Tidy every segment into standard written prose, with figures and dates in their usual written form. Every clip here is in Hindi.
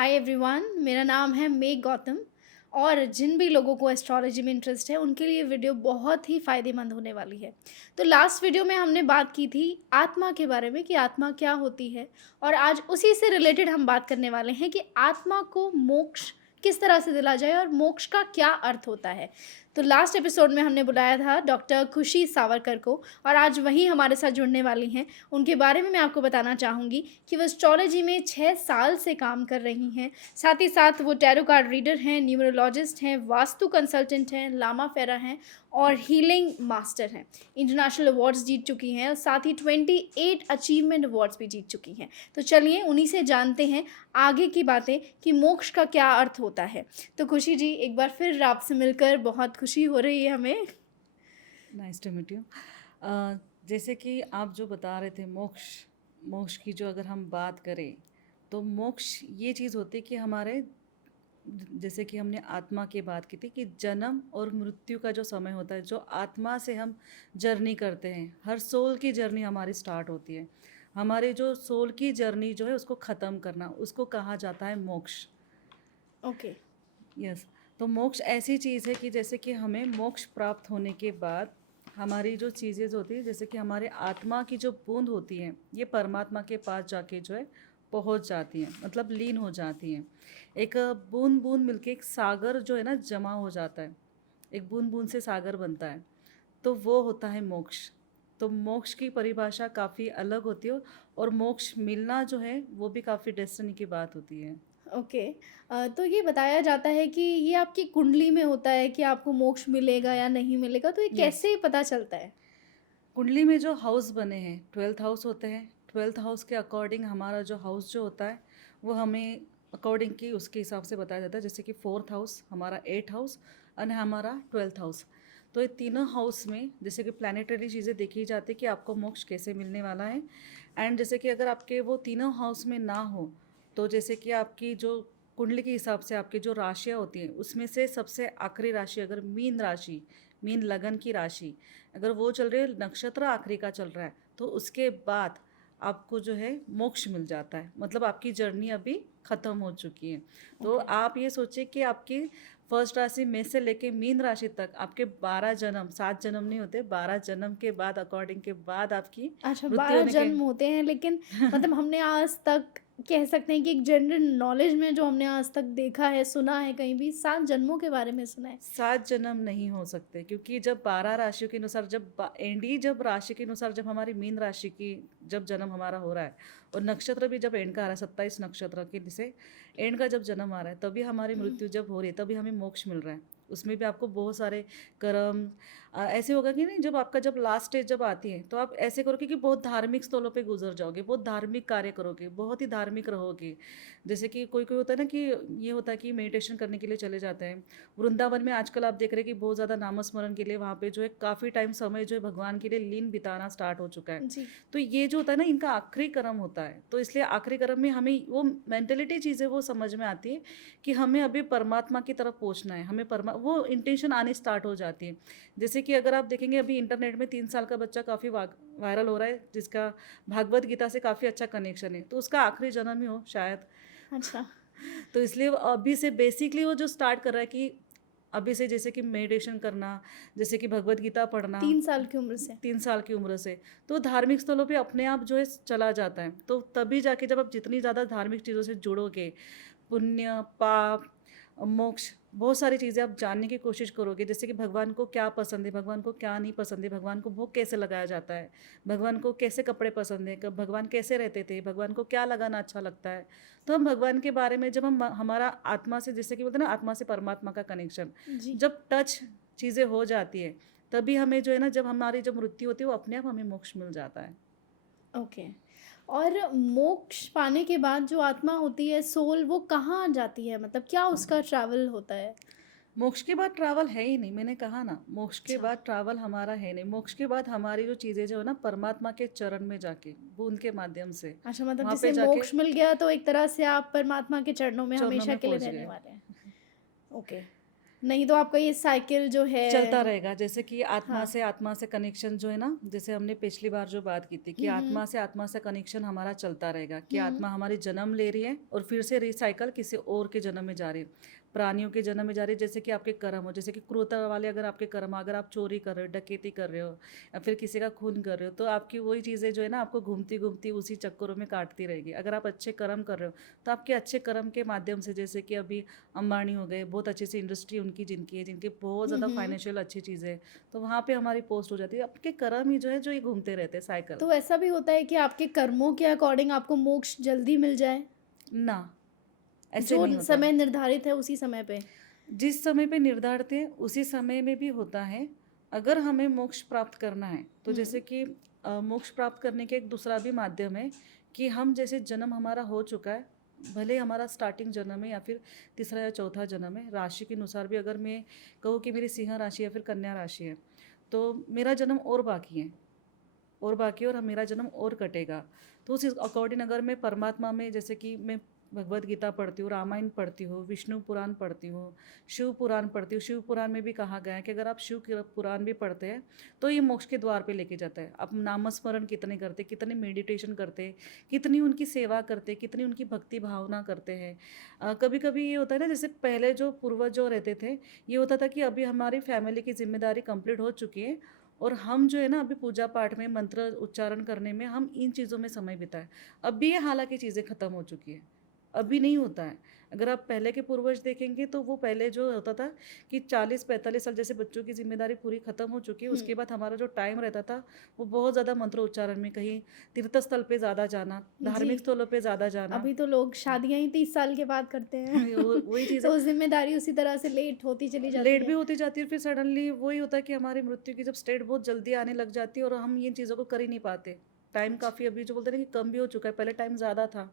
हाय एवरीवन, मेरा नाम है मेघ गौतम। और जिन भी लोगों को एस्ट्रोलॉजी में इंटरेस्ट है उनके लिए वीडियो बहुत ही फ़ायदेमंद होने वाली है। तो लास्ट वीडियो में हमने बात की थी आत्मा के बारे में कि आत्मा क्या होती है। और आज उसी से रिलेटेड हम बात करने वाले हैं कि आत्मा को मोक्ष किस तरह से दिला जाए और मोक्ष का क्या अर्थ होता है। तो लास्ट एपिसोड में हमने बुलाया था डॉक्टर खुशी सावरकर को, और आज वही हमारे साथ जुड़ने वाली हैं। उनके बारे में मैं आपको बताना चाहूँगी कि वो एस्ट्रोलॉजी में 6 साल से काम कर रही हैं। साथ ही साथ वो टैरो कार्ड रीडर हैं, न्यूमरोलॉजिस्ट हैं, वास्तु कंसल्टेंट हैं, लामा फेरा हैं और हीलिंग मास्टर हैं। इंटरनेशनल अवार्ड्स जीत चुकी हैं और साथ ही 28 अचीवमेंट अवार्ड्स भी जीत चुकी हैं। तो चलिए उन्हीं से जानते हैं आगे की बातें कि मोक्ष का क्या अर्थ होता है। तो खुशी जी, एक बार फिर आपसे मिलकर बहुत खुशी हो रही है हमें। Nice to meet you. जैसे कि आप जो बता रहे थे मोक्ष मोक्ष की जो अगर हम बात करें तो मोक्ष ये चीज़ होती है कि हमारे जैसे कि हमने आत्मा की बात की थी कि जन्म और मृत्यु का जो समय होता है, जो आत्मा से हम जर्नी करते हैं, हर सोल की जर्नी हमारी स्टार्ट होती है। हमारे जो सोल की जर्नी जो है उसको ख़त्म करना, उसको कहा जाता है मोक्ष। ओके। यस। तो मोक्ष ऐसी चीज़ है कि जैसे कि हमें मोक्ष प्राप्त होने के बाद हमारी जो चीज़ें होती है, जैसे कि हमारे आत्मा की जो बूंद होती हैं, ये परमात्मा के पास जाके जो है पहुंच जाती हैं, मतलब लीन हो जाती हैं। एक बूंद बूंद मिलके एक सागर जो है ना जमा हो जाता है। एक बूंद बूंद से सागर बनता है, तो वो होता है मोक्ष। तो मोक्ष की परिभाषा काफ़ी अलग होती है, और मोक्ष मिलना जो है वो भी काफ़ी डेस्टिनी की बात होती है। ओके। तो ये बताया जाता है कि ये आपकी कुंडली में होता है कि आपको मोक्ष मिलेगा या नहीं मिलेगा, तो ये यस। कैसे पता चलता है? कुंडली में जो हाउस बने हैं, 12th हाउस होते हैं। 12th हाउस के अकॉर्डिंग हमारा जो हाउस जो होता है वो हमें अकॉर्डिंग की उसके हिसाब से बताया जाता है। जैसे कि 4th हाउस हमारा 8th हाउस और हमारा 12th हाउस। तो ये तीनों हाउस में जैसे कि प्लानिटरी चीज़ें देखी जाती है कि आपको मोक्ष कैसे मिलने वाला है। एंड जैसे कि अगर आपके वो तीनों हाउस में ना हो, तो जैसे कि आपकी जो कुंडली के हिसाब से आपकी जो राशियाँ होती हैं उसमें से सबसे आखिरी राशि अगर मीन राशि, मीन लगन की राशि अगर वो चल रही है, नक्षत्र आखिरी का चल रहा है, तो उसके बाद आपको जो है मोक्ष मिल जाता है। मतलब आपकी जर्नी अभी ख़त्म हो चुकी है। तो ओके। आप ये सोचिए कि आपकी फर्स्ट राशि में से लेके मीन राशि तक आपके 12 जन्म, 7 जन्म नहीं होते, 12 जन्म के बाद अकॉर्डिंग के बाद आपकी अच्छा, मृत्यु 12 होने के जन्म होते हैं, लेकिन मतलब हमने आज तक कह सकते हैं कि एक जनरल नॉलेज में जो हमने आज तक देखा है, सुना है, कहीं भी 7 जन्मों के बारे में सुना है। 7 जन्म नहीं हो सकते, क्योंकि जब 12 राशियों के अनुसार जब एंडी जब राशि के अनुसार जब हमारी मीन राशि की जब जन्म हमारा हो रहा है, और नक्षत्र भी जब एंड का आ रहा है, 27 नक्षत्र के जिसे एंड का जब जन्म आ रहा है, तभी हमारी मृत्यु जब हो रही है, तभी हमें मोक्ष मिल रहा है। उसमें भी आपको बहुत सारे कर्म ऐसे होगा कि नहीं, जब आपका जब लास्ट स्टेज जब आती है तो आप ऐसे करोगे कि बहुत धार्मिक स्थलों पे गुजर जाओगे, बहुत धार्मिक कार्य करोगे, बहुत ही धार्मिक रहोगे। जैसे कि कोई कोई होता है ना कि ये होता है कि मेडिटेशन करने के लिए चले जाते हैं वृंदावन में। आजकल आप देख रहे हैं कि बहुत ज़्यादा नामस्मरण के लिए वहाँ पे जो है काफ़ी टाइम समय जो है भगवान के लिए लीन बिताना स्टार्ट हो चुका है। जी। तो ये जो होता है ना, इनका आखिरी कर्म होता है, तो इसलिए आखिरी कर्म में हमें वो मेंटेलिटी चीज़ें वो समझ में आती है कि हमें अभी परमात्मा की तरफ पहुँचना है, हमें वो इंटेंशन आनी स्टार्ट हो जाती है। जैसे कि अगर आप देखेंगे अभी इंटरनेट में 3 साल का बच्चा काफ़ी वायरल हो रहा है, जिसका भागवत गीता से काफ़ी अच्छा कनेक्शन है, तो उसका आखिरी जन्म ही हो शायद। अच्छा। तो इसलिए वो अभी से बेसिकली वो जो स्टार्ट कर रहा है कि अभी से जैसे कि मेडिटेशन करना, जैसे कि भगवत गीता पढ़ना 3 साल की उम्र से। 3 साल की उम्र से, तो धार्मिक स्थलों पे अपने आप जो है चला जाता है। तो तभी जाके जब आप जितनी ज़्यादा धार्मिक चीज़ों से जुड़ोगे, पुण्य पाप मोक्ष बहुत सारी चीज़ें आप जानने की कोशिश करोगे। जैसे कि भगवान को क्या पसंद है, भगवान को क्या नहीं पसंद है, भगवान को भोग कैसे लगाया जाता है, भगवान को कैसे कपड़े पसंद है, कब भगवान कैसे रहते थे, भगवान को क्या लगाना अच्छा लगता है। तो हम भगवान के बारे में जब हम हमारा आत्मा से, जैसे कि बोलते हैं ना, आत्मा से परमात्मा का कनेक्शन जी। जब टच चीज़ें हो जाती है, तभी हमें जो है ना, जब हमारी जब मृत्यु होती है वो अपने आप हमें मोक्ष मिल जाता है। ओके। और मोक्ष पाने के बाद जो आत्मा होती है, सोल, वो कहाँ जाती है? मतलब क्या उसका ट्रैवल होता है? मोक्ष के बाद ट्रैवल है ही नहीं, मैंने कहा ना, मोक्ष के अच्छा। बाद ट्रैवल हमारा है नहीं। मोक्ष के बाद हमारी जो चीज़ें जो है ना, परमात्मा के चरण में जाके बूंद के माध्यम से अच्छा, मतलब वहाँ जिसे पे जाके मोक्ष मिल गया तो एक तरह से आप परमात्मा के चरणों में चरणों हमेशा में के लिए पहुँच रहने गए। वाले हैं। ओके। नहीं तो आपका ये साइकिल जो है। चलता रहेगा। जैसे कि हाँ। आत्मा से कनेक्शन जो है ना, जैसे हमने पिछली बार जो बात की थी कि हम्म। आत्मा से कनेक्शन हमारा चलता रहेगा, कि हम्म। आत्मा हमारी जन्म ले रही है और फिर से रिसाइकल किसी और के जन्म में जा रही है, प्राणियों के जन्म में जा रही है। जैसे कि आपके कर्म हो, जैसे कि क्रूरता वाले अगर आपके कर्म, अगर आप चोरी कर रहे हो, डकैती कर रहे हो या फिर किसी का खून कर रहे हो, तो आपकी वही चीज़ें जो है ना आपको घूमती घूमती उसी चक्करों में काटती रहेगी। अगर आप अच्छे कर्म कर रहे हो तो आपके अच्छे कर्म के माध्यम से, जैसे कि अभी अंबानी हो गए, बहुत अच्छी सी इंडस्ट्री उनकी जिनकी है, जिनके बहुत ज़्यादा हम्म। फाइनेंशियल अच्छी चीज़ें हैं, तो वहाँ पे हमारी पोस्ट हो जाती है। आपके कर्म ही जो है जो ये घूमते रहते हैं साइकिल। तो ऐसा भी होता है कि आपके कर्मों के अकॉर्डिंग आपको मोक्ष जल्दी मिल जाए, ना, ऐसे जो नहीं होता। समय निर्धारित है उसी समय पे? जिस समय पे निर्धारित है उसी समय में भी होता है। अगर हमें मोक्ष प्राप्त करना है तो हम्म। जैसे कि मोक्ष प्राप्त करने के एक दूसरा भी माध्यम है कि हम जैसे जन्म हमारा हो चुका है, भले हमारा स्टार्टिंग जन्म है या फिर तीसरा या चौथा जन्म है, राशि के अनुसार भी अगर मैं कहूँ कि मेरी सिंह राशि या फिर कन्या राशि है, तो मेरा जन्म और बाकी है, और बाकी और मेरा जन्म और कटेगा। तो उस अकॉर्डिंग अगर मैं परमात्मा में, जैसे कि मैं भगवत गीता पढ़ती हूँ, रामायण पढ़ती हूँ, विष्णु पुराण पढ़ती हूँ, शिव पुराण पढ़ती हूँ। शिव पुराण में भी कहा गया है कि अगर आप शिव पुराण भी पढ़ते हैं तो ये मोक्ष के द्वार पे लेके जाता है। आप नामस्मरण कितने करते, कितने मेडिटेशन करते, कितनी उनकी सेवा करते, कितनी उनकी भक्ति भावना करते हैं। कभी कभी ये होता है ना, जैसे पहले जो पूर्वज जो रहते थे, ये होता था कि अभी हमारी फैमिली की जिम्मेदारी कंप्लीट हो चुकी है और हम जो है ना अभी पूजा पाठ में, मंत्र उच्चारण करने में हम इन चीज़ों में समय बिताएं। अब भी ये हालांकि चीज़ें ख़त्म हो चुकी है, अभी नहीं होता है। अगर आप पहले के पूर्वज देखेंगे तो वो पहले जो होता था कि 40-45 साल जैसे बच्चों की जिम्मेदारी पूरी ख़त्म हो चुकी है, हम्म। उसके बाद हमारा जो टाइम रहता था वो बहुत ज़्यादा मंत्र उच्चारण में, कहीं तीर्थ स्थल पे ज़्यादा जाना, जी। धार्मिक स्थलों पे ज़्यादा जाना। अभी तो लोग शादियां ही 30 साल के बाद करते हैं। वही चीज़ है। तो जिम्मेदारी उसी तरह से लेट होती चली जाती लेट भी है। होती जाती है, फिर सडनली वही होता है कि हमारी मृत्यु की जब स्टेट बहुत जल्दी आने लग जाती है और हम ये चीज़ों को कर ही नहीं पाते। टाइम अच्छा। काफ़ी अभी जो बोलते हैं ना कि कम भी हो चुका है, पहले टाइम ज़्यादा था,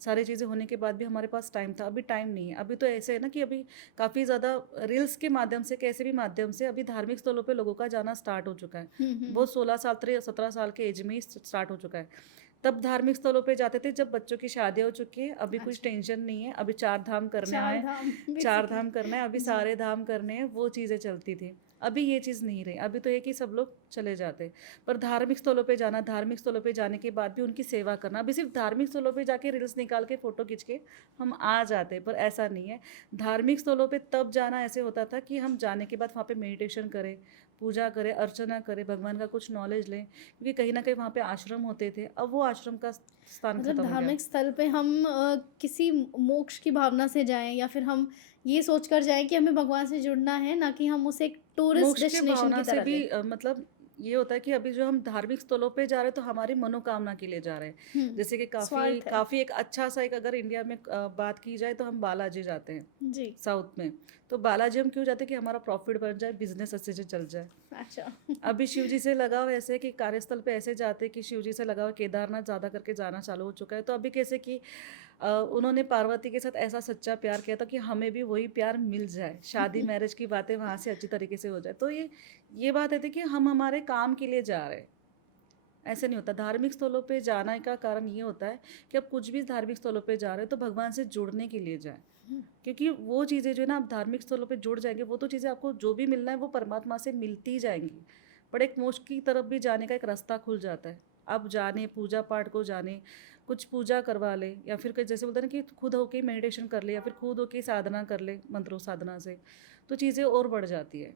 सारी चीज़ें होने के बाद भी हमारे पास टाइम था, अभी टाइम नहीं है। अभी तो ऐसे है ना कि अभी काफ़ी ज़्यादा रील्स के माध्यम से, कैसे भी माध्यम से अभी धार्मिक स्थलों पे लोगों का जाना स्टार्ट हो चुका है। हम्म। वो 16 साल 17 साल के एज में ही स्टार्ट हो चुका है। तब धार्मिक स्थलों पे जाते थे जब बच्चों की शादी हो चुकी है, अभी कुछ अच्छा। टेंशन नहीं है, अभी 4 धाम करना चार है, धाम 4 बेसिकली। धाम करना है, अभी जी। सारे धाम करने हैं, वो चीज़ें चलती थी। अभी ये चीज़ नहीं रही, अभी तो एक ही सब लोग चले जाते। पर धार्मिक स्थलों पे जाना, धार्मिक स्थलों पे जाने के बाद भी उनकी सेवा करना, अभी सिर्फ धार्मिक स्थलों पे जाके रील्स निकाल के फ़ोटो खींच के हम आ जाते, पर ऐसा नहीं है। धार्मिक स्थलों पे तब जाना ऐसे होता था कि हम जाने के बाद वहाँ पे मेडिटेशन करें, पूजा करें, अर्चना करें, भगवान का कुछ नॉलेज लें, क्योंकि कहीं न कहीं वहाँ पे आश्रम होते थे। अब वो आश्रम का स्थान मतलब खत्म हो गया है। धार्मिक स्थल पे हम किसी मोक्ष की भावना से जाएं, या फिर हम ये सोचकर जाएं कि हमें भगवान से जुड़ना है, ना कि हम उसे एक टूरिस्ट मोक्ष के डेस्टिनेशन भावना की से तरह भी लें। मतलब ये होता है कि अभी जो हम धार्मिक स्थलों पे जा रहे हैं तो हमारी मनोकामना के लिए जा रहे हैं। जैसे कि काफ़ी स्वार्थ है। काफ़ी एक अच्छा सा एक, अगर इंडिया में बात की जाए तो हम बालाजी जाते हैं जी। साउथ में। तो बालाजी हम क्यों जाते हैं कि हमारा प्रॉफिट बन जाए, बिजनेस अच्छे से चल जाए। अच्छा। अभी शिव जी से लगाव ऐसे है कि कार्यस्थल पे ऐसे जाते हैं कि शिव जी से लगाव केदारनाथ ज़्यादा करके जाना चालू हो चुका है। तो अभी कैसे कि उन्होंने पार्वती के साथ ऐसा सच्चा प्यार किया था कि हमें भी वही प्यार मिल जाए, शादी मैरिज की बातें वहाँ से अच्छी तरीके से हो जाए। तो ये बात है थी कि हम हमारे काम के लिए जा रहे हैं, ऐसे नहीं होता। धार्मिक स्थलों पे जाने का कारण ये होता है कि आप कुछ भी धार्मिक स्थलों पे जा रहे हो तो भगवान से जुड़ने के लिए जाएं, क्योंकि वो चीज़ें जो है ना, आप धार्मिक स्थलों पे जुड़ जाएंगे, वो तो चीज़ें आपको जो भी मिलना है वो परमात्मा से मिलती जाएंगी। पर एक मोक्ष की तरफ भी जाने का एक रास्ता खुल जाता है। आप जाने, पूजा पाठ को जाने, कुछ पूजा करवा ले, या फिर जैसे बोलते हैं ना कि खुद होके मेडिटेशन कर ले, या फिर खुद होके साधना कर ले मंत्रों साधना से, तो चीज़ें और बढ़ जाती है।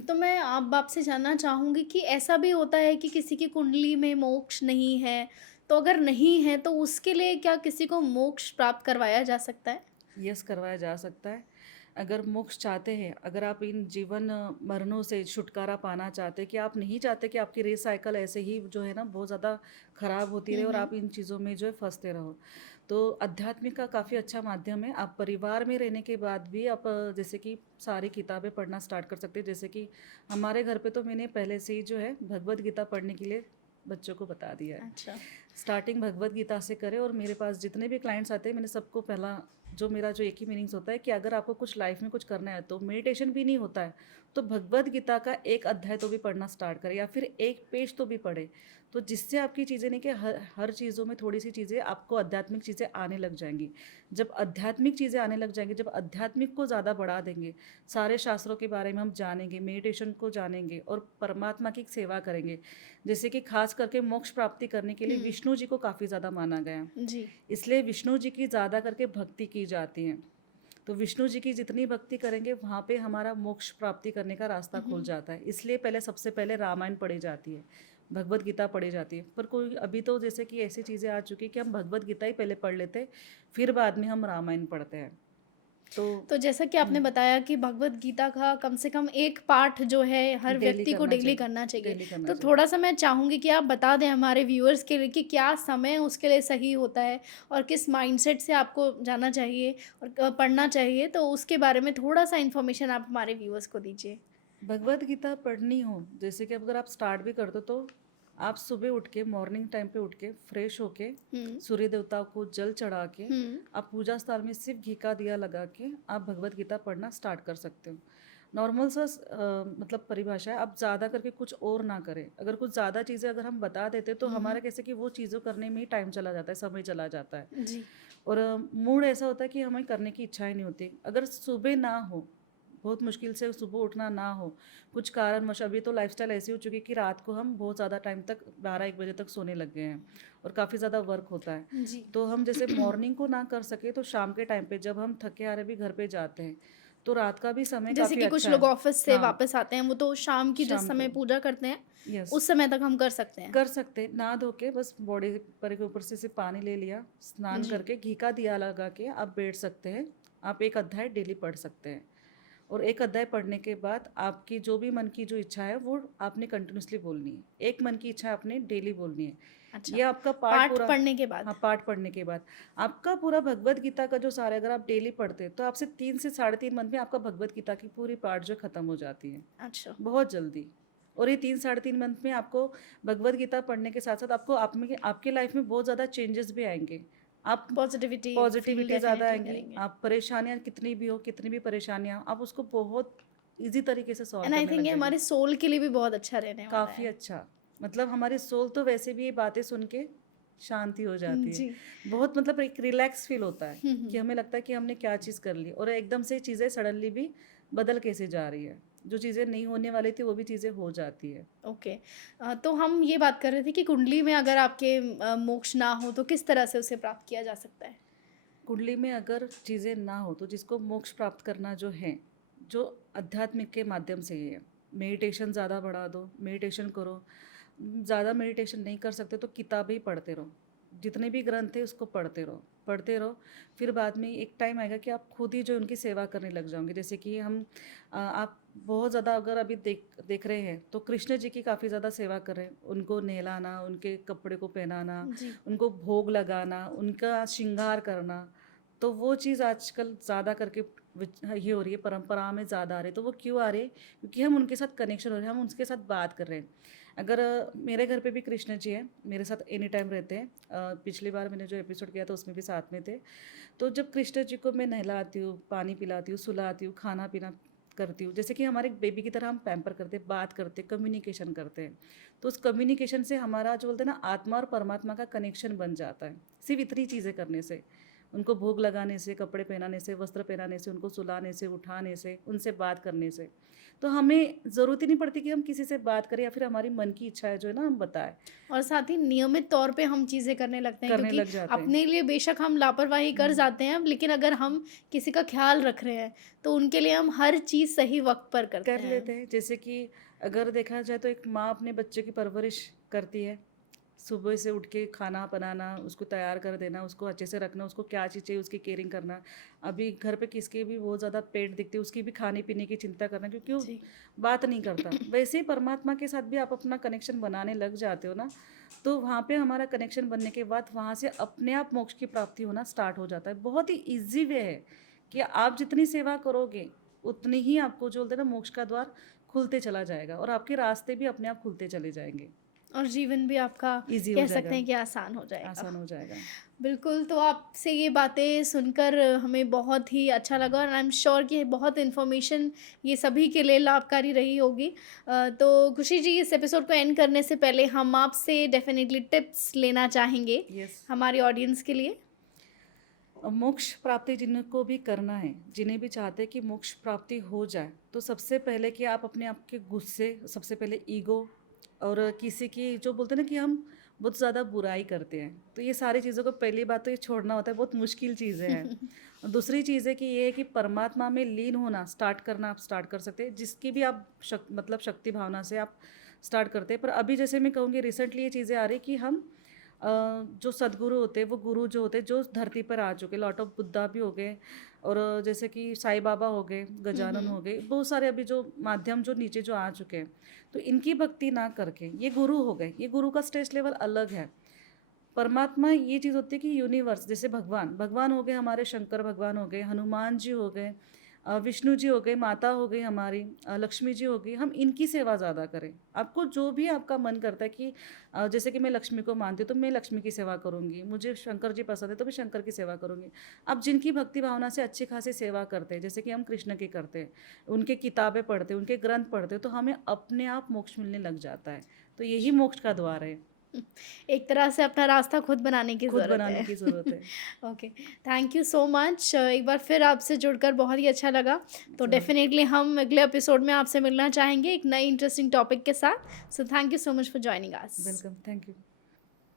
तो मैं आप आपसे जानना चाहूँगी कि ऐसा भी होता है कि किसी की कुंडली में मोक्ष नहीं है, तो अगर नहीं है तो उसके लिए क्या किसी को मोक्ष प्राप्त करवाया जा सकता है? यस, करवाया जा सकता है। अगर मोक्ष चाहते हैं, अगर आप इन जीवन मरणों से छुटकारा पाना चाहते हैं, कि आप नहीं चाहते कि आपकी रेस साइकिल ऐसे ही जो है ना बहुत ज़्यादा ख़राब होती रहे और हुँ। आप इन चीज़ों में जो है फंसते रहो, तो आध्यात्मिक का काफ़ी अच्छा माध्यम है। आप परिवार में रहने के बाद भी आप जैसे कि सारी किताबें पढ़ना स्टार्ट कर सकते हैं। जैसे कि हमारे घर पे तो मैंने पहले से ही जो है भगवत गीता पढ़ने के लिए बच्चों को बता दिया है। अच्छा। स्टार्टिंग भगवत गीता से करें। और मेरे पास जितने भी क्लाइंट्स आते हैं, मैंने सबको पहला मेरा जो एक ही मीनिंग्स होता है कि अगर आपको कुछ लाइफ में कुछ करना है तो मेडिटेशन भी नहीं होता है तो भगवत गीता का एक अध्याय तो भी पढ़ना स्टार्ट करें या फिर एक पेज तो भी पढ़े। तो जिससे आपकी चीज़ें नहीं कि हर चीज़ों में थोड़ी सी चीज़ें आपको आध्यात्मिक चीज़ें आने लग जाएंगी। जब आध्यात्मिक चीज़ें आने लग जाएंगी, जब आध्यात्मिक को ज़्यादा बढ़ा देंगे, सारे शास्त्रों के बारे में हम जानेंगे, मेडिटेशन को जानेंगे और परमात्मा की सेवा करेंगे। जैसे कि खास करके मोक्ष प्राप्ति करने के लिए विष्णु जी को काफ़ी ज़्यादा माना गया है, जी। इसलिए विष्णु जी की ज़्यादा करके भक्ति की जाती है। तो विष्णु जी की जितनी भक्ति करेंगे वहाँ पे हमारा मोक्ष प्राप्ति करने का रास्ता खुल जाता है। इसलिए सबसे पहले रामायण पढ़ी जाती है, भगवत गीता पढ़ी जाती है। पर कोई अभी तो जैसे कि ऐसी चीज़ें आ चुकी कि हम भगवत गीता ही पहले पढ़ लेते, फिर बाद में हम रामायण पढ़ते हैं। तो जैसा कि आपने बताया कि भगवत गीता का कम से कम एक पाठ जो है हर डेली व्यक्ति को करना डेली चाहिए, करना चाहिए। डेली करना तो चाहिए। थोड़ा-सा मैं चाहूँगी कि आप बता दें हमारे व्यूअर्स के लिए कि क्या समय उसके लिए सही होता है और किस माइंडसेट से आपको जाना चाहिए और पढ़ना चाहिए, तो उसके बारे में थोड़ा-सा इन्फॉर्मेशन आप हमारे व्यूअर्स को दीजिए। भगवत गीता पढ़नी हो, जैसे कि अगर आप स्टार्ट भी कर दो तो आप सुबह उठ के मॉर्निंग टाइम पे उठ के फ्रेश होके हुँ, सूर्य देवता को जल चढ़ा के हुँ, आप पूजा स्थल में सिर्फ घी का दिया लगा के आप भगवत गीता पढ़ना स्टार्ट कर सकते हो। नॉर्मल सा मतलब परिभाषा है, आप ज़्यादा करके कुछ और ना करें। अगर कुछ ज़्यादा चीज़ें अगर हम बता देते तो हमारा कैसे कि वो चीज़ों करने में ही टाइम चला जाता है, समय चला जाता है। जी, और मूड ऐसा होता है कि हमें करने की इच्छा ही नहीं होती। अगर सुबह ना हो, बहुत मुश्किल से सुबह उठना ना हो, कुछ कारणवश, अभी तो लाइफ़स्टाइल ऐसी हो चुकी है कि रात को हम बहुत ज़्यादा टाइम तक 12-1 बजे तक सोने लग गए हैं और काफ़ी ज़्यादा वर्क होता है। जी। तो हम जैसे मॉर्निंग को ना कर सके तो शाम के टाइम पे जब हम थके हारे भी घर पे जाते हैं, तो रात का भी समय जैसे काफ़ी कि कुछ अच्छा लोग है। ऑफ़िस से हाँ, वापस आते हैं, वो तो शाम की जिस शाम समय को। पूजा करते हैं, यस। उस समय तक हम कर सकते हैं। कर सकते हैं, नहा धो के बस बॉडी पर के ऊपर से सिर्फ पानी ले लिया, स्नान जी, करके घी का दिया लगा के आप बैठ सकते हैं। आप एक अध्याय डेली पढ़ सकते हैं और एक अध्याय पढ़ने के बाद आपकी जो भी मन की जो इच्छा है वो आपने कंटिन्यूसली बोलनी है। एक मन की इच्छा आपने डेली बोलनी है। अच्छा। ये आपका पाठ पाठ पूरा। पढ़ने के बाद। हाँ, पाठ पढ़ने के बाद आपका पूरा भगवत गीता का जो सार है, अगर आप डेली पढ़ते हैं तो आपसे 3 से 3.5 मंथ में आपका भगवत गीता की पूरी पाठ जो खत्म हो जाती है, अच्छा। बहुत जल्दी। और ये 3 साढ़े 3 मंथ में आपको भगवत गीता पढ़ने के साथ साथ आपको आप में आपके लाइफ में बहुत ज़्यादा चेंजेस भी आएंगे। आप पॉजिटिविटी फ़ील पॉजिटिविटी ज़्यादा डेफ़िनेटली आएंगी, करेंगे। आप परेशानियाँ कितनी भी हो, कितनी भी परेशानियाँ, आप उसको बहुत इजी तरीके से सॉल्व एंड आई करने थिंक लग ये जाएंगे। हमारे सोल के लिए भी बहुत अच्छा रहने वाला काफ़ी है। अच्छा, मतलब हमारी सोल तो वैसे भी ये बातें सुन के शांति हो जाती है। जी। बहुत मतलब एक रिलैक्स फील होता है हुँ, हुँ। कि हमें लगता है कि हमने क्या चीज़ कर ली और एकदम से चीज़ें सडनली भी बदल कैसे जा रही है। जो चीज़ें नहीं होने वाली थी वो भी चीज़ें हो जाती है। ओके। तो हम ये बात कर रहे थे कि कुंडली में अगर आपके मोक्ष ना हो तो किस तरह से उसे प्राप्त किया जा सकता है? कुंडली में अगर चीज़ें ना हो तो जिसको मोक्ष प्राप्त करना जो है, जो आध्यात्मिक के माध्यम से ही है। मेडिटेशन ज़्यादा बढ़ा दो, मेडिटेशन करो। ज़्यादा मेडिटेशन नहीं कर सकते तो किताबें ही पढ़ते रहो, जितने भी ग्रंथ है उसको पढ़ते रहो। फिर बाद में एक टाइम आएगा कि आप खुद ही जो उनकी सेवा करने लग जाओगे। जैसे कि आप बहुत ज़्यादा अगर अभी देख रहे हैं तो कृष्ण जी की काफ़ी ज़्यादा सेवा कर रहे हैं, उनको नहलाना, उनके कपड़े को पहनाना, जी। उनको भोग लगाना, उनका श्रृंगार करना। तो वो चीज़ आजकल ज़्यादा करके ये हो रही है, परंपरा में ज़्यादा आ रही है। तो वो क्यों आ रही है? क्योंकि हम उनके साथ कनेक्शन हो रहे हैं, हम उनके साथ बात कर रहे हैं। अगर मेरे घर पे भी कृष्ण जी हैं, मेरे साथ एनी टाइम रहते हैं। पिछली बार मैंने जो एपिसोड किया था उसमें भी साथ में थे। तो जब कृष्ण जी को मैं नहलाती हूँ, पानी पिलाती हूँ, सुलाती हूँ, खाना पीना करती हूँ, जैसे कि हमारे बेबी की तरह हम पैम्पर करते हैं, बात करते हैं, कम्युनिकेशन करते हैं। तो उस कम्युनिकेशन से हमारा जो बोलते हैं ना, आत्मा और परमात्मा का कनेक्शन बन जाता है, सिर्फ इतनी चीज़ें करने से। उनको भोग लगाने से, कपड़े पहनाने से, वस्त्र पहनाने से, उनको सुलाने से, उठाने से, उनसे बात करने से। तो हमें ज़रूरत ही नहीं पड़ती कि हम किसी से बात करें या फिर हमारी मन की इच्छा है जो है ना हम बताएं, और साथ ही नियमित तौर पे हम चीज़ें करने लगते हैं करने क्योंकि लग जाते हैं। अपने लिए बेशक हम लापरवाही कर हम्म, जाते हैं, लेकिन अगर हम किसी का ख़्याल रख रहे हैं, तो उनके लिए हम हर चीज़ सही वक़्त पर करते कर हैं। लेते हैं। जैसे कि अगर देखा जाए तो एक माँ अपने बच्चे की परवरिश करती है, सुबह से उठ के खाना बनाना, उसको तैयार कर देना, उसको अच्छे से रखना, उसको क्या चीज़ चाहिए उसकी केयरिंग करना। अभी घर पे किसके भी बहुत ज़्यादा पेट दिखते, उसकी भी खाने पीने की चिंता करना, क्योंकि वो जी। बात नहीं करता। वैसे ही परमात्मा के साथ भी आप अपना कनेक्शन बनाने लग जाते हो ना, तो वहाँ पे हमारा कनेक्शन बनने के बाद वहाँ से अपने आप मोक्ष की प्राप्ति होना स्टार्ट हो जाता है। बहुत ही ईजी वे है कि आप जितनी सेवा करोगे उतनी ही आपको जो बोलते हैं ना मोक्ष का द्वार खुलते चला जाएगा और आपके रास्ते भी अपने आप खुलते चले जाएंगे। और जीवन भी आपका ईज़ी हो कह सकते जाएगा, हैं कि आसान हो जाएगा। आसान हो जाएगा। बिल्कुल, तो आपसे ये बातें सुनकर हमें बहुत ही अच्छा लगा और आई एम श्योर कि बहुत इन्फॉर्मेशन ये सभी के लिए लाभकारी रही होगी। तो खुशी जी, इस एपिसोड को एंड करने से पहले हम आपसे डेफ़िनेटली टिप्स लेना चाहेंगे यस। हमारी ऑडियंस के लिए। मोक्ष प्राप्ति जिनको भी करना है, जिन्हें भी चाहते हैं कि मोक्ष प्राप्ति हो जाए, तो सबसे पहले कि आप अपने आप के गुस्से, सबसे पहले ईगो और किसी की जो बोलते हैं ना कि हम बहुत ज़्यादा बुराई करते हैं, तो ये सारी चीज़ों को पहली बात तो ये छोड़ना होता है, बहुत मुश्किल चीज़ें हैं। और दूसरी चीज़ है कि ये है कि परमात्मा में लीन होना स्टार्ट करना आप स्टार्ट कर सकते हैं, जिसकी भी आप मतलब शक्ति भावना से आप स्टार्ट करते हैं। पर अभी जैसे मैं कहूँगी रिसेंटली ये चीज़ें आ रही कि हम जो सदगुरु होते हैं, वो गुरु जो होते हैं जो धरती पर आ चुके, लॉट ऑफ बुद्धा भी हो गए और जैसे कि साईं बाबा हो गए, गजानन हो गए, बहुत सारे अभी जो माध्यम जो नीचे जो आ चुके हैं, तो इनकी भक्ति ना करके ये गुरु हो गए, ये गुरु का स्टेज लेवल अलग है। परमात्मा ये चीज़ होती है कि यूनिवर्स, जैसे भगवान भगवान हो गए हमारे, शंकर भगवान हो गए, हनुमान जी हो गए, विष्णु जी हो गए, माता हो गई हमारी, लक्ष्मी जी हो गई, हम इनकी सेवा ज़्यादा करें। आपको जो भी आपका मन करता है कि जैसे कि मैं लक्ष्मी को मानती हूँ तो मैं लक्ष्मी की सेवा करूँगी, मुझे शंकर जी पसंद है तो मैं शंकर की सेवा करूँगी। आप जिनकी भक्ति भावना से अच्छी खासी सेवा करते हैं, जैसे कि हम कृष्ण की करते हैं, उनकी किताबें पढ़ते हैं, उनके ग्रंथ पढ़ते हैं, तो हमें अपने आप मोक्ष मिलने लग जाता है। तो यही मोक्ष का द्वार है, एक तरह से अपना रास्ता खुद बनाने की खुद ज़रूरत बनाने है। की ज़रूरत है। Okay, thank you so much. एक बार फिर आपसे जुड़कर बहुत ही अच्छा लगा। तो तो डेफ़िनेटली हम अगले एपिसोड में आपसे मिलना चाहेंगे एक नई इंटरेस्टिंग टॉपिक के साथ। So thank you so much for joining us. Welcome, thank you.